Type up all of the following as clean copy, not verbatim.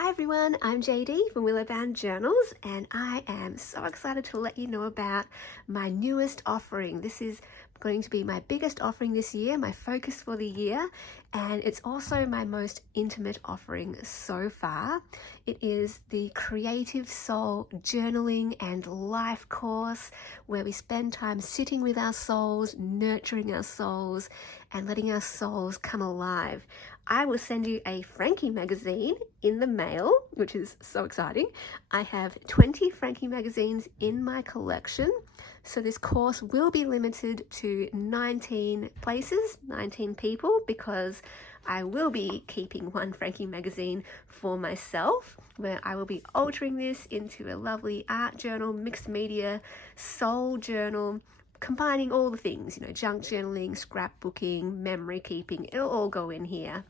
Hi everyone, I'm JD from Willowbound Journals, and I am so excited to let you know about my newest offering. This is going to be my biggest offering this year, my focus for the year, and it's also my most intimate offering so far. It is the Creative Soul Journaling and Life course, where we spend time sitting with our souls, nurturing our souls, and letting our souls come alive. I will send you a Frankie magazine in the mail, which is so exciting. I have 20 Frankie magazines in my collection. So this course will be limited to 19 places, 19 people, because I will be keeping one Frankie magazine for myself, where I will be altering this into a lovely art journal, mixed media, soul journal, combining all the things, junk journaling, scrapbooking, memory keeping. It'll all go in here.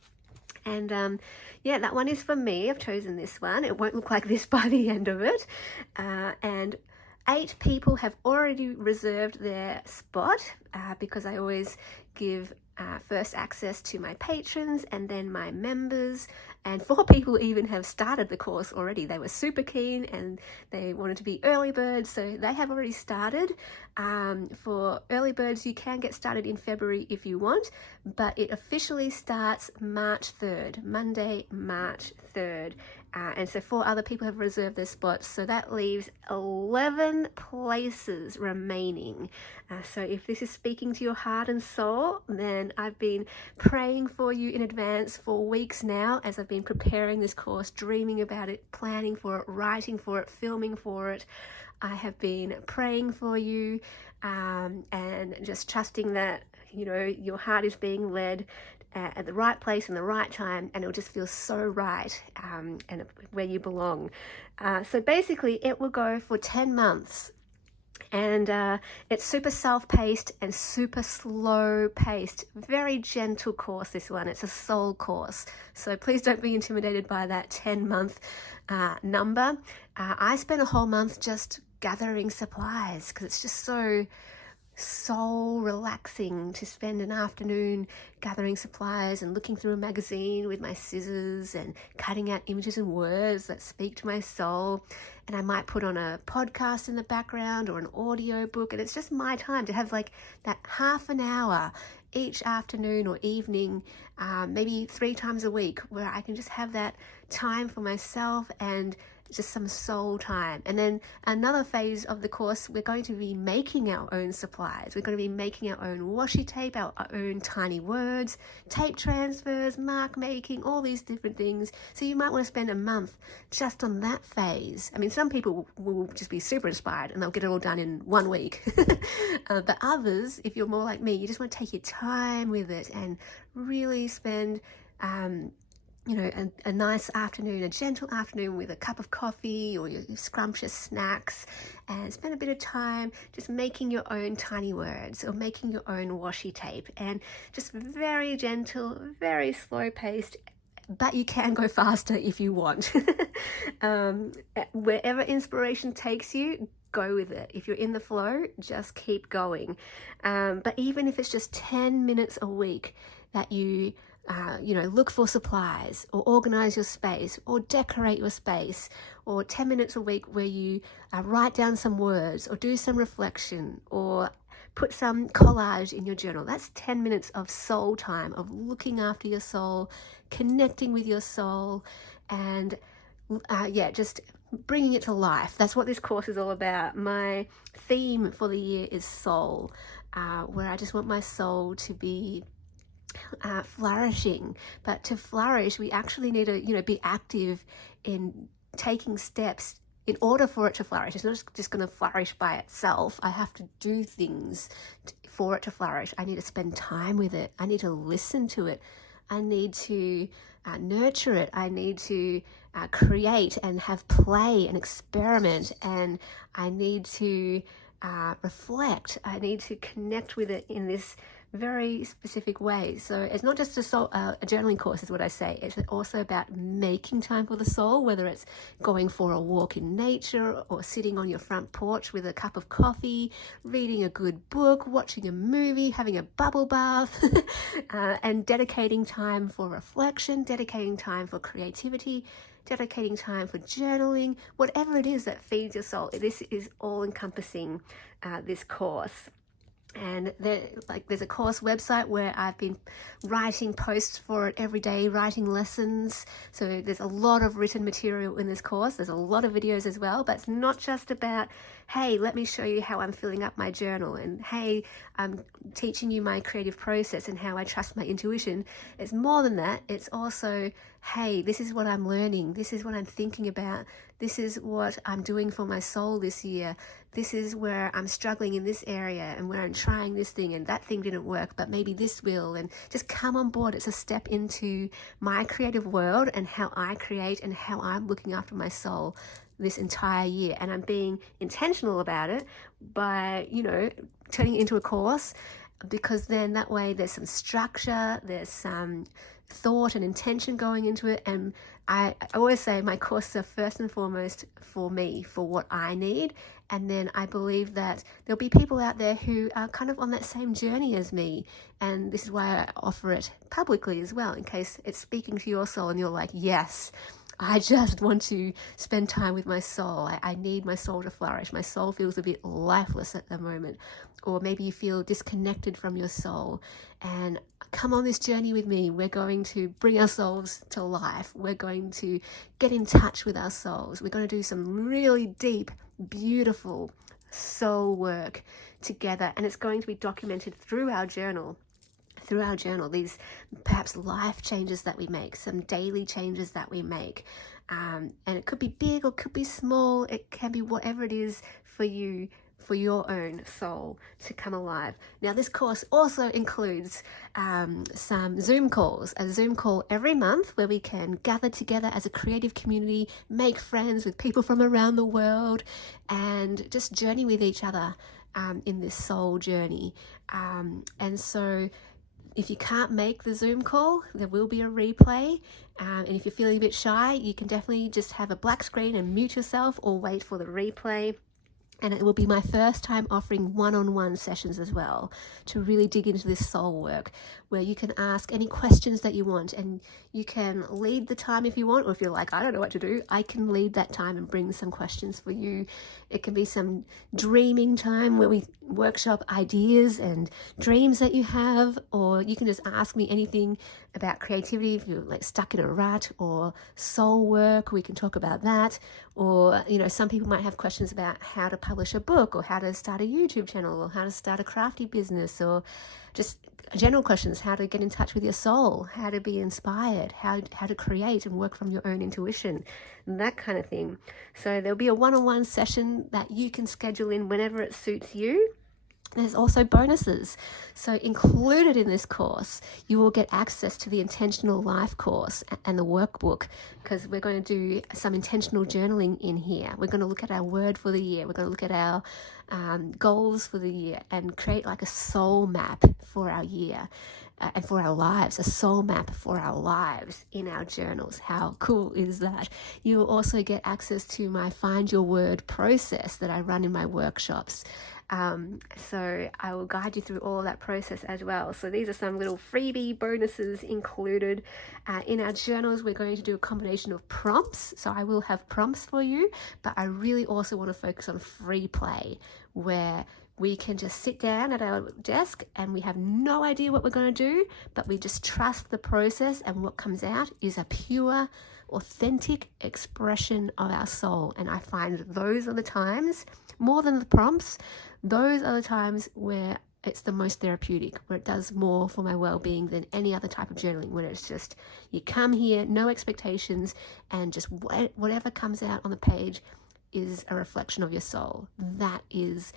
And yeah, that one is for me. I've chosen this one. It won't look like this by the end of it. And 8 people have already reserved their spot because I always give first access to my patrons and then my members. And 4 people even have started the course already. They were super keen and they wanted to be early birds, so they have already started. For early birds, you can get started in February if you want, but it officially starts March 3rd, Monday, March 3rd. And so 4 other people have reserved their spots, so that leaves 11 places remaining. So if this is speaking to your heart and soul, then I've been praying for you in advance for weeks now as I've been preparing this course, dreaming about it, planning for it, writing for it, filming for it. I have been praying for you and just trusting that, your heart is being led at the right place and the right time, and it'll just feel so right and where you belong. So basically it will go for 10 months. And it's super self-paced and super slow-paced, very gentle course, this one. It's a soul course, so please don't be intimidated by that 10-month number. I spent a whole month just gathering supplies because it's just so relaxing to spend an afternoon gathering supplies and looking through a magazine with my scissors and cutting out images and words that speak to my soul. And I might put on a podcast in the background or an audio book, and it's just my time to have like that half an hour each afternoon or evening, maybe 3 times a week, where I can just have that time for myself and just some soul time. And then another phase of the course, we're going to be making our own supplies. We're going to be making our own washi tape, our own tiny words, tape transfers, mark making, all these different things. So you might want to spend a month just on that phase. I mean, some people will just be super inspired and they'll get it all done in 1 week. But others, if you're more like me, you just want to take your time with it and really spend a nice afternoon, a gentle afternoon with a cup of coffee or your scrumptious snacks, and spend a bit of time just making your own tiny words or making your own washi tape, and just very gentle, very slow paced, but you can go faster if you want. Wherever inspiration takes you, go with it. If you're in the flow, just keep going. But even if it's just 10 minutes a week that you look for supplies or organize your space or decorate your space, or 10 minutes a week where you write down some words or do some reflection or put some collage in your journal. That's 10 minutes of soul time, of looking after your soul, connecting with your soul, and just bringing it to life. That's what this course is all about. My theme for the year is soul, where I just want my soul to be flourishing. But to flourish, we actually need to be active in taking steps in order for it to flourish. It's not just going to flourish by itself. I have to do things for it to flourish. I need to spend time with it. I need to listen to it. I need to nurture it. I need to create and have play and experiment, and I need to reflect. I need to connect with it in this very specific ways. So it's not just a journaling course is what I say. It's also about making time for the soul, whether it's going for a walk in nature or sitting on your front porch with a cup of coffee, reading a good book, watching a movie, having a bubble bath, and dedicating time for reflection, dedicating time for creativity, dedicating time for journaling, whatever it is that feeds your soul. This is all encompassing, this course. And there's a course website where I've been writing posts for it every day, writing lessons. So there's a lot of written material in this course. There's a lot of videos as well, but it's not just about, hey, let me show you how I'm filling up my journal, and hey, I'm teaching you my creative process and how I trust my intuition. It's more than that. It's also, hey, this is what I'm learning. This is what I'm thinking about. This is what I'm doing for my soul this year. This is where I'm struggling in this area and where I'm trying this thing and that thing didn't work, but maybe this will. And just come on board. It's a step into my creative world and how I create and how I'm looking after my soul this entire year. And I'm being intentional about it by, turning it into a course, because then that way there's some structure, there's some thought and intention going into it. And I always say my courses are first and foremost for me, for what I need. And then I believe that there'll be people out there who are kind of on that same journey as me. And this is why I offer it publicly as well, in case it's speaking to your soul and you're like, yes, I just want to spend time with my soul. I need my soul to flourish. My soul feels a bit lifeless at the moment. Or maybe you feel disconnected from your soul. And come on this journey with me. We're going to bring our souls to life. We're going to get in touch with our souls. We're going to do some really deep, beautiful soul work together. And it's going to be documented through our journal. These perhaps life changes that we make, some daily changes that we make. And it could be big or it could be small. It can be whatever it is for you, for your own soul to come alive. Now, this course also includes some Zoom calls, a Zoom call every month where we can gather together as a creative community, make friends with people from around the world, and just journey with each other in this soul journey. And so if you can't make the Zoom call, there will be a replay. And if you're feeling a bit shy, you can definitely just have a black screen and mute yourself or wait for the replay. And it will be my first time offering one-on-one sessions as well, to really dig into this soul work, where you can ask any questions that you want, and you can lead the time if you want, or if you're like, I don't know what to do, I can lead that time and bring some questions for you. It can be some dreaming time where we workshop ideas and dreams that you have, or you can just ask me anything about creativity. If you're like stuck in a rut, or soul work, we can talk about that. Or, some people might have questions about how to publish a book, or how to start a YouTube channel, or how to start a crafty business, or just general questions, how to get in touch with your soul, how to be inspired, how to create and work from your own intuition, that kind of thing. So there'll be a one-on-one session that you can schedule in whenever it suits you. There's also bonuses. So included in this course, you will get access to the Intentional Life course and the workbook, because we're going to do some intentional journaling in here. We're going to look at our word for the year. We're going to look at our goals for the year and create like a soul map for our year. And for our lives, a soul map for our lives in our journals. How cool is that? You will also get access to my Find Your Word process that I run in my workshops. So I will guide you through all of that process as well. So these are some little freebie bonuses included. In our journals, we're going to do a combination of prompts. So I will have prompts for you, but I really also want to focus on free play, where we can just sit down at our desk and we have no idea what we're going to do, but we just trust the process, and what comes out is a pure, authentic expression of our soul. And I find those are the times, more than the prompts, those are the times where it's the most therapeutic, where it does more for my well-being than any other type of journaling, when it's just, you come here, no expectations, and just whatever comes out on the page is a reflection of your soul. That is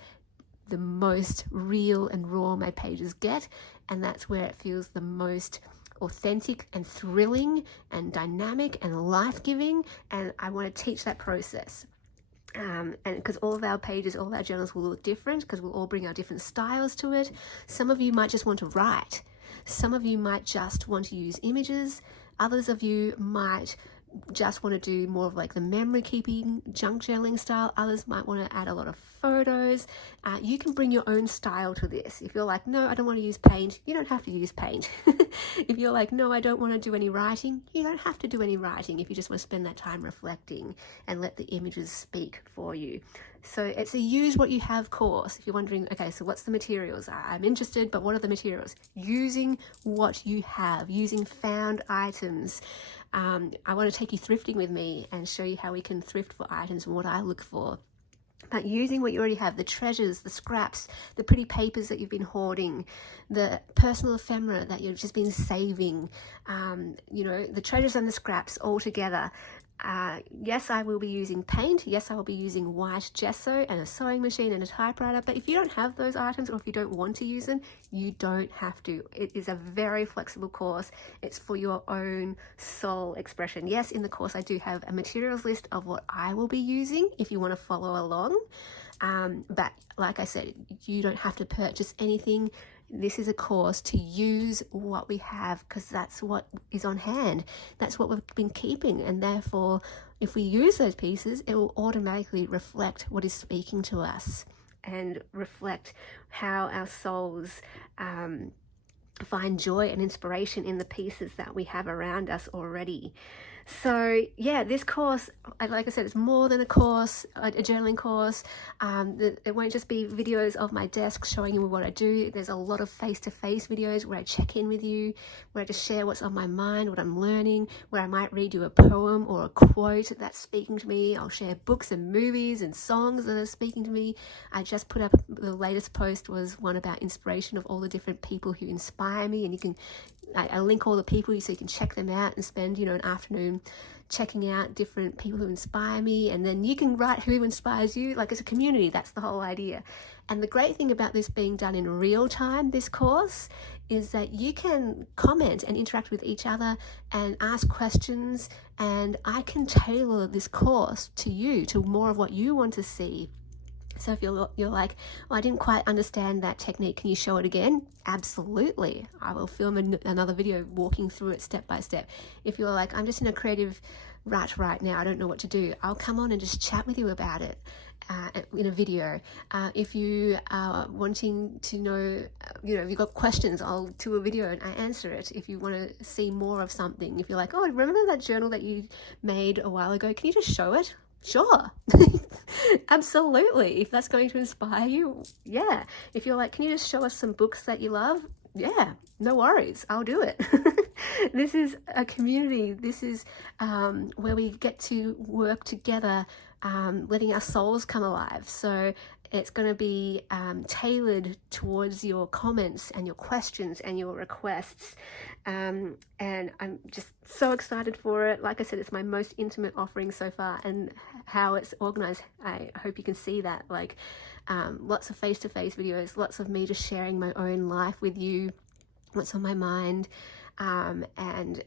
the most real and raw my pages get, and that's where it feels the most authentic and thrilling and dynamic and life-giving, and I want to teach that process. And because all of our pages, all of our journals will look different, because we'll all bring our different styles to it. Some of you might just want to write. Some of you might just want to use images. Others of you might just want to do more of like the memory keeping junk journaling style. Others might want to add a lot of photos. You can bring your own style to this. If you're like, no, I don't want to use paint, you don't have to use paint. If you're like, no, I don't want to do any writing, you don't have to do any writing if you just want to spend that time reflecting and let the images speak for you. So it's a use what you have course. If you're wondering, okay, so what's the materials? I'm interested, but what are the materials? Using what you have, using found items. I want to take you thrifting with me and show you how we can thrift for items and what I look for. But using what you already have, the treasures, the scraps, the pretty papers that you've been hoarding, the personal ephemera that you've just been saving, you know, the treasures and the scraps all together. Yes, I will be using paint. Yes, I will be using white gesso and a sewing machine and a typewriter. But if you don't have those items, or if you don't want to use them, you don't have to. It is a very flexible course. It's for your own soul expression. Yes, in the course, I do have a materials list of what I will be using if you want to follow along. But like I said, you don't have to purchase anything. This is a course to use what we have, because that's what is on hand. That's what we've been keeping. And therefore, if we use those pieces, it will automatically reflect what is speaking to us and reflect how our souls find joy and inspiration in the pieces that we have around us already. So yeah, this course, like I said, it's more than a course, a journaling course. It won't just be videos of my desk showing you what I do. There's a lot of face-to-face videos where I check in with you, where I just share what's on my mind, what I'm learning, where I might read you a poem or a quote that's speaking to me. I'll share books and movies and songs that are speaking to me. I just put up, the latest post was one about inspiration of all the different people who inspire me, and you can, I link all the people so you can check them out and spend, you know, an afternoon checking out different people who inspire me, and then you can write who inspires you. Like, it's a community. That's the whole idea. And the great thing about this being done in real time, this course, is that you can comment and interact with each other and ask questions, and I can tailor this course to you, to more of what you want to see. So if you're like, oh, I didn't quite understand that technique, can you show it again? Absolutely. I will film another video walking through it step by step. If you're like, I'm just in a creative rut right now, I don't know what to do, I'll come on and just chat with you about it in a video. If you are wanting to know, you know, if you've got questions, I'll do a video and I answer it. If you want to see more of something, if you're like, oh, remember that journal that you made a while ago, can you just show it? Sure. Absolutely. If that's going to inspire you, yeah. If you're like, can you just show us some books that you love? Yeah, no worries, I'll do it. This is a community. This is where we get to work together, letting our souls come alive. So it's going to be tailored towards your comments and your questions and your requests. And I'm just so excited for it. Like I said, it's my most intimate offering so far, and how it's organized, I hope you can see that. Like, lots of face-to-face videos, lots of me just sharing my own life with you, what's on my mind, and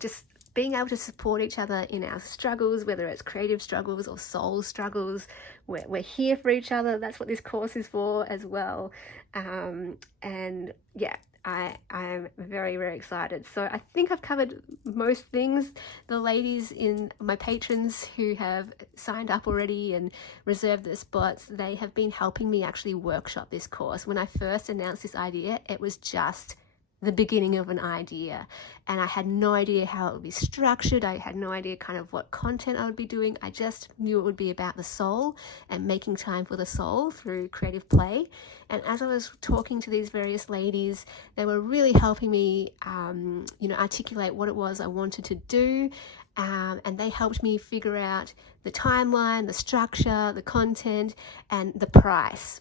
just being able to support each other in our struggles, whether it's creative struggles or soul struggles. We're here for each other. That's what this course is for as well. And yeah, I'm very, very excited. So I think I've covered most things. The ladies in my patrons who have signed up already and reserved their spots, they have been helping me actually workshop this course. When I first announced this idea, it was just the beginning of an idea, and I had no idea how it would be structured. I had no idea kind of what content I would be doing. I just knew it would be about the soul and making time for the soul through creative play. And as I was talking to these various ladies, they were really helping me you know, articulate what it was I wanted to do, and they helped me figure out the timeline, the structure, the content, and the price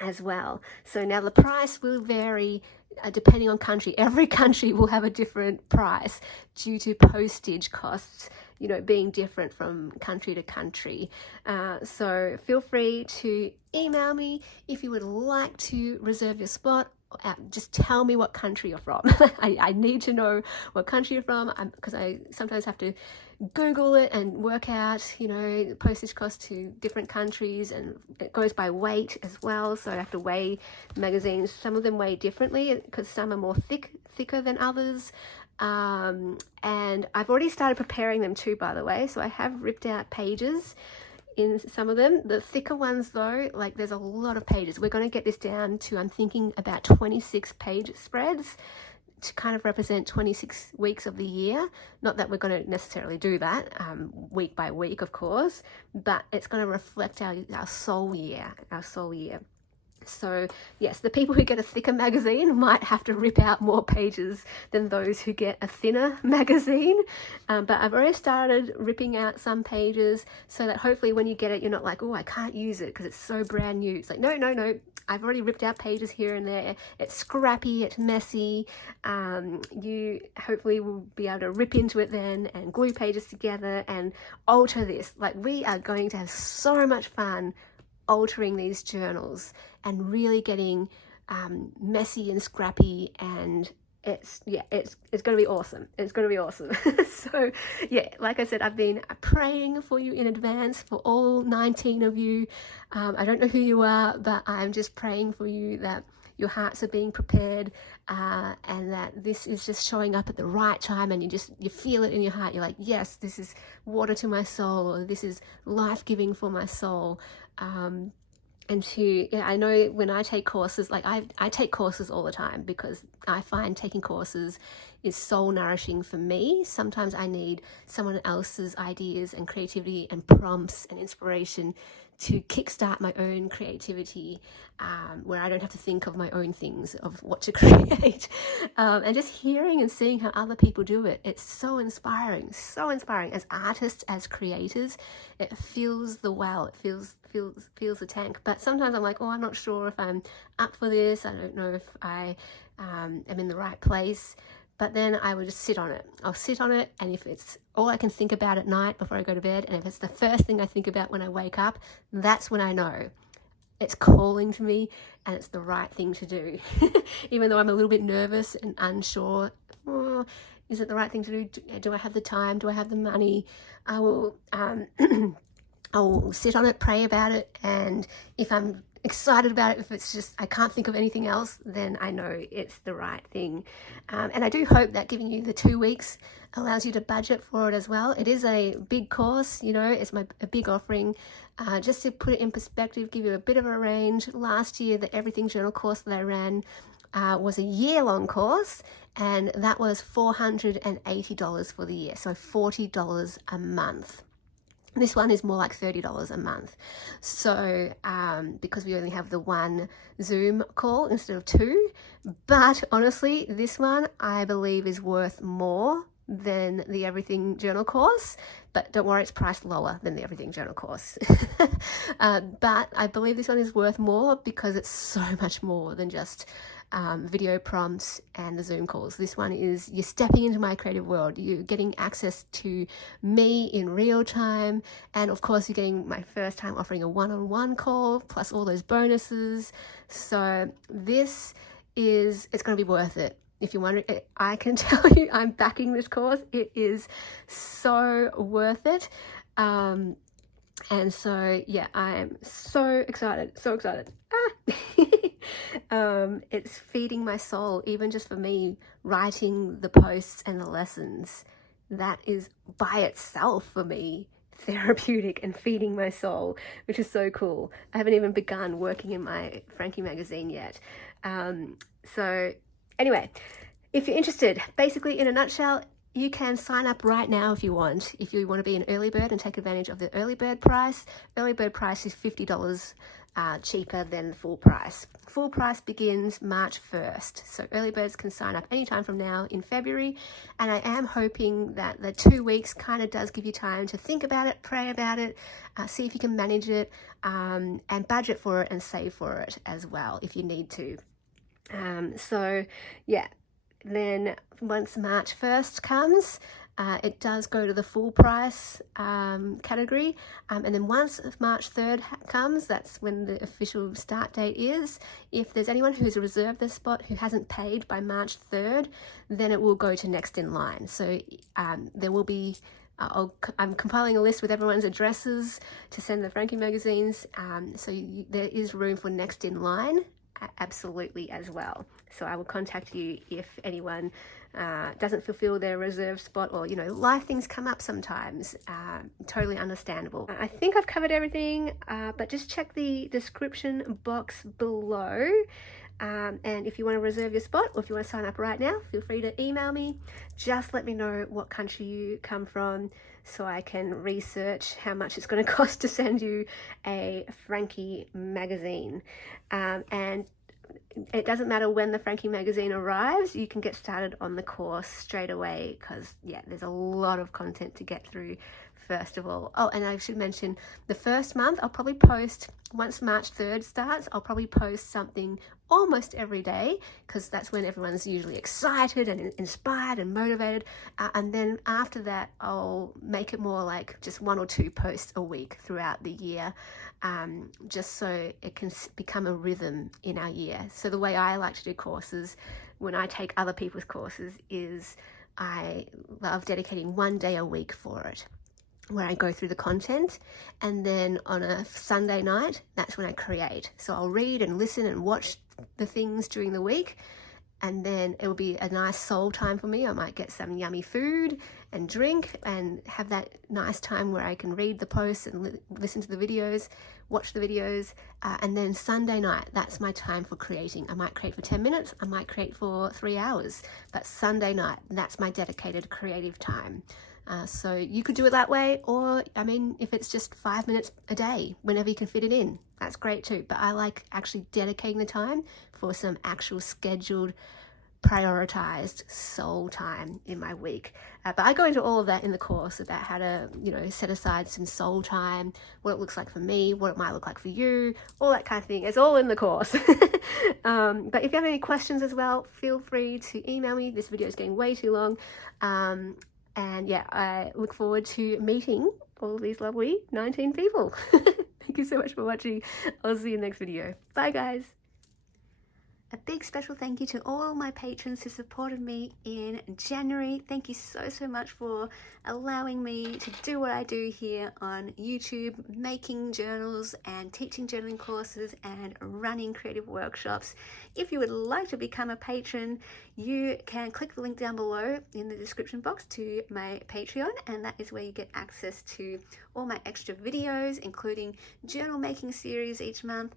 as well. So now the price will vary depending on country. Every country will have a different price due to postage costs, you know, being different from country to country. So feel free to email me if you would like to reserve your spot. just tell me what country you're from. I need to know what country you're from, because I sometimes have to Google it and work out, you know, the postage cost to different countries, and it goes by weight as well. So I have to weigh magazines. Some of them weigh differently because some are more thicker than others. And I've already started preparing them too, by the way. So I have ripped out pages in some of them. The thicker ones though, like there's a lot of pages. We're going to get this down to, I'm thinking, about 26 page spreads to kind of represent 26 weeks of the year. Not that we're going to necessarily do that week by week, of course, but it's going to reflect our soul year, So yes, the people who get a thicker magazine might have to rip out more pages than those who get a thinner magazine. But I've already started ripping out some pages so that hopefully when you get it, you're not like, oh, I can't use it because it's so brand new. It's like, no, I've already ripped out pages here and there. It's scrappy, it's messy. You hopefully will be able to rip into it then and glue pages together and alter this. Like, we are going to have so much fun altering these journals and really getting messy and scrappy, and it's going to be awesome. It's going to be awesome. So yeah, like I said, I've been praying for you in advance, for all 19 of you. I don't know who you are, but I'm just praying for you that your hearts are being prepared, and that this is just showing up at the right time, and you feel it in your heart. You're like, yes, this is water to my soul, or this is life-giving for my soul. And I know when I take courses, like I take courses all the time because I find taking courses is soul nourishing for me. Sometimes I need someone else's ideas and creativity and prompts and inspiration to kickstart my own creativity, where I don't have to think of my own things of what to create. And just hearing and seeing how other people do it, it's so inspiring as artists, as creators. It fills the well, it fills the tank. But sometimes I'm like, oh, I'm not sure if I'm up for this. I don't know if I am in the right place. But then I will just sit on it. I'll sit on it, and if it's all I can think about at night before I go to bed, and if it's the first thing I think about when I wake up, that's when I know it's calling to me and it's the right thing to do. Even though I'm a little bit nervous and unsure, is it the right thing to do? Do I have the time? Do I have the money? I will I'll sit on it, pray about it, and if I'm excited about it, if it's just I can't think of anything else, then I know it's the right thing. And I do hope that giving you the 2 weeks allows you to budget for it as well. It is a big course, you know, it's a big offering. Just to put it in perspective, give you a bit of a range. Last year, the Everything Journal course that I ran was a year-long course, and that was $480 for the year, so $40 a month. This one is more like $30 a month. So because we only have the one Zoom call instead of two. But honestly, this one I believe is worth more than the Everything Journal course. But don't worry, it's priced lower than the Everything Journal course. But I believe this one is worth more because it's so much more than just video prompts and the Zoom calls. This one is, you're stepping into my creative world. You're getting access to me in real time. And of course, you're getting my first time offering a one-on-one call, plus all those bonuses. So it's going to be worth it. If you're wondering, I can tell you I'm backing this course. It is so worth it. And so, yeah, I am so excited. It's feeding my soul, even just for me, writing the posts and the lessons. That is by itself for me therapeutic and feeding my soul, which is so cool. I haven't even begun working in my Frankie magazine yet. So anyway, if you're interested, basically in a nutshell, you can sign up right now if you want. If you want to be an early bird and take advantage of the early bird price. Early bird price is $50 cheaper than the full price. Full price begins March 1st. So early birds can sign up anytime from now in February. And I am hoping that the 2 weeks kind of does give you time to think about it, pray about it, see if you can manage it, and budget for it and save for it as well if you need to. So yeah. Then once March 1st comes, it does go to the full price category, and then once March 3rd comes, that's when the official start date is. If there's anyone who's reserved their spot who hasn't paid by March 3rd, then it will go to next in line. So there will be I'm compiling a list with everyone's addresses to send the Frankie magazines, so there is room for next in line absolutely as well. So I will contact you if anyone doesn't fulfill their reserved spot, or life things come up sometimes. Totally understandable. I think I've covered everything, but just check the description box below. And if you want to reserve your spot, or if you want to sign up right now, feel free to email me. Just let me know what country you come from so I can research how much it's going to cost to send you a Frankie magazine. And it doesn't matter when the Frankie magazine arrives, you can get started on the course straight away, because there's a lot of content to get through first of all. Oh, and I should mention, the first month I'll probably post, once March 3rd starts, I'll probably post something almost every day, because that's when everyone's usually excited and inspired and motivated, and then after that I'll make it more like just 1 or 2 posts a week throughout the year, just so it can become a rhythm in our year. So the way I like to do courses when I take other people's courses is I love dedicating 1 day a week for it, where I go through the content, and then on a Sunday night, that's when I create. So I'll read and listen and watch the things during the week, and then it will be a nice soul time for me. I might get some yummy food and drink and have that nice time where I can read the posts and listen to the videos, watch the videos, and then Sunday night, that's my time for creating. I might create for 10 minutes, I might create for 3 hours, but Sunday night, that's my dedicated creative time. So you could do it that way, or if it's just 5 minutes a day, whenever you can fit it in, that's great too. But I like actually dedicating the time for some actual scheduled, prioritized soul time in my week. But I go into all of that in the course about how to, set aside some soul time, what it looks like for me, what it might look like for you, all that kind of thing. It's all in the course. But if you have any questions as well, feel free to email me. This video is getting way too long. And I look forward to meeting all these lovely 19 people. Thank you so much for watching. I'll see you next video. Bye guys. A big special thank you to all my patrons who supported me in January. Thank you so much for allowing me to do what I do here on YouTube, making journals and teaching journaling courses and running creative workshops. If you would like to become a patron, you can click the link down below in the description box to my Patreon, and that is where you get access to all my extra videos, including journal making series each month.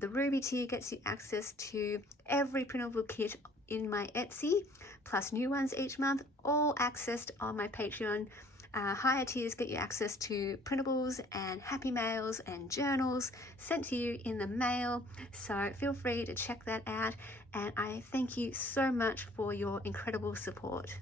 The Ruby tier gets you access to every printable kit in my Etsy, plus new ones each month, all accessed on my Patreon. Higher tiers get you access to printables and happy mails and journals sent to you in the mail. So feel free to check that out, and I thank you so much for your incredible support.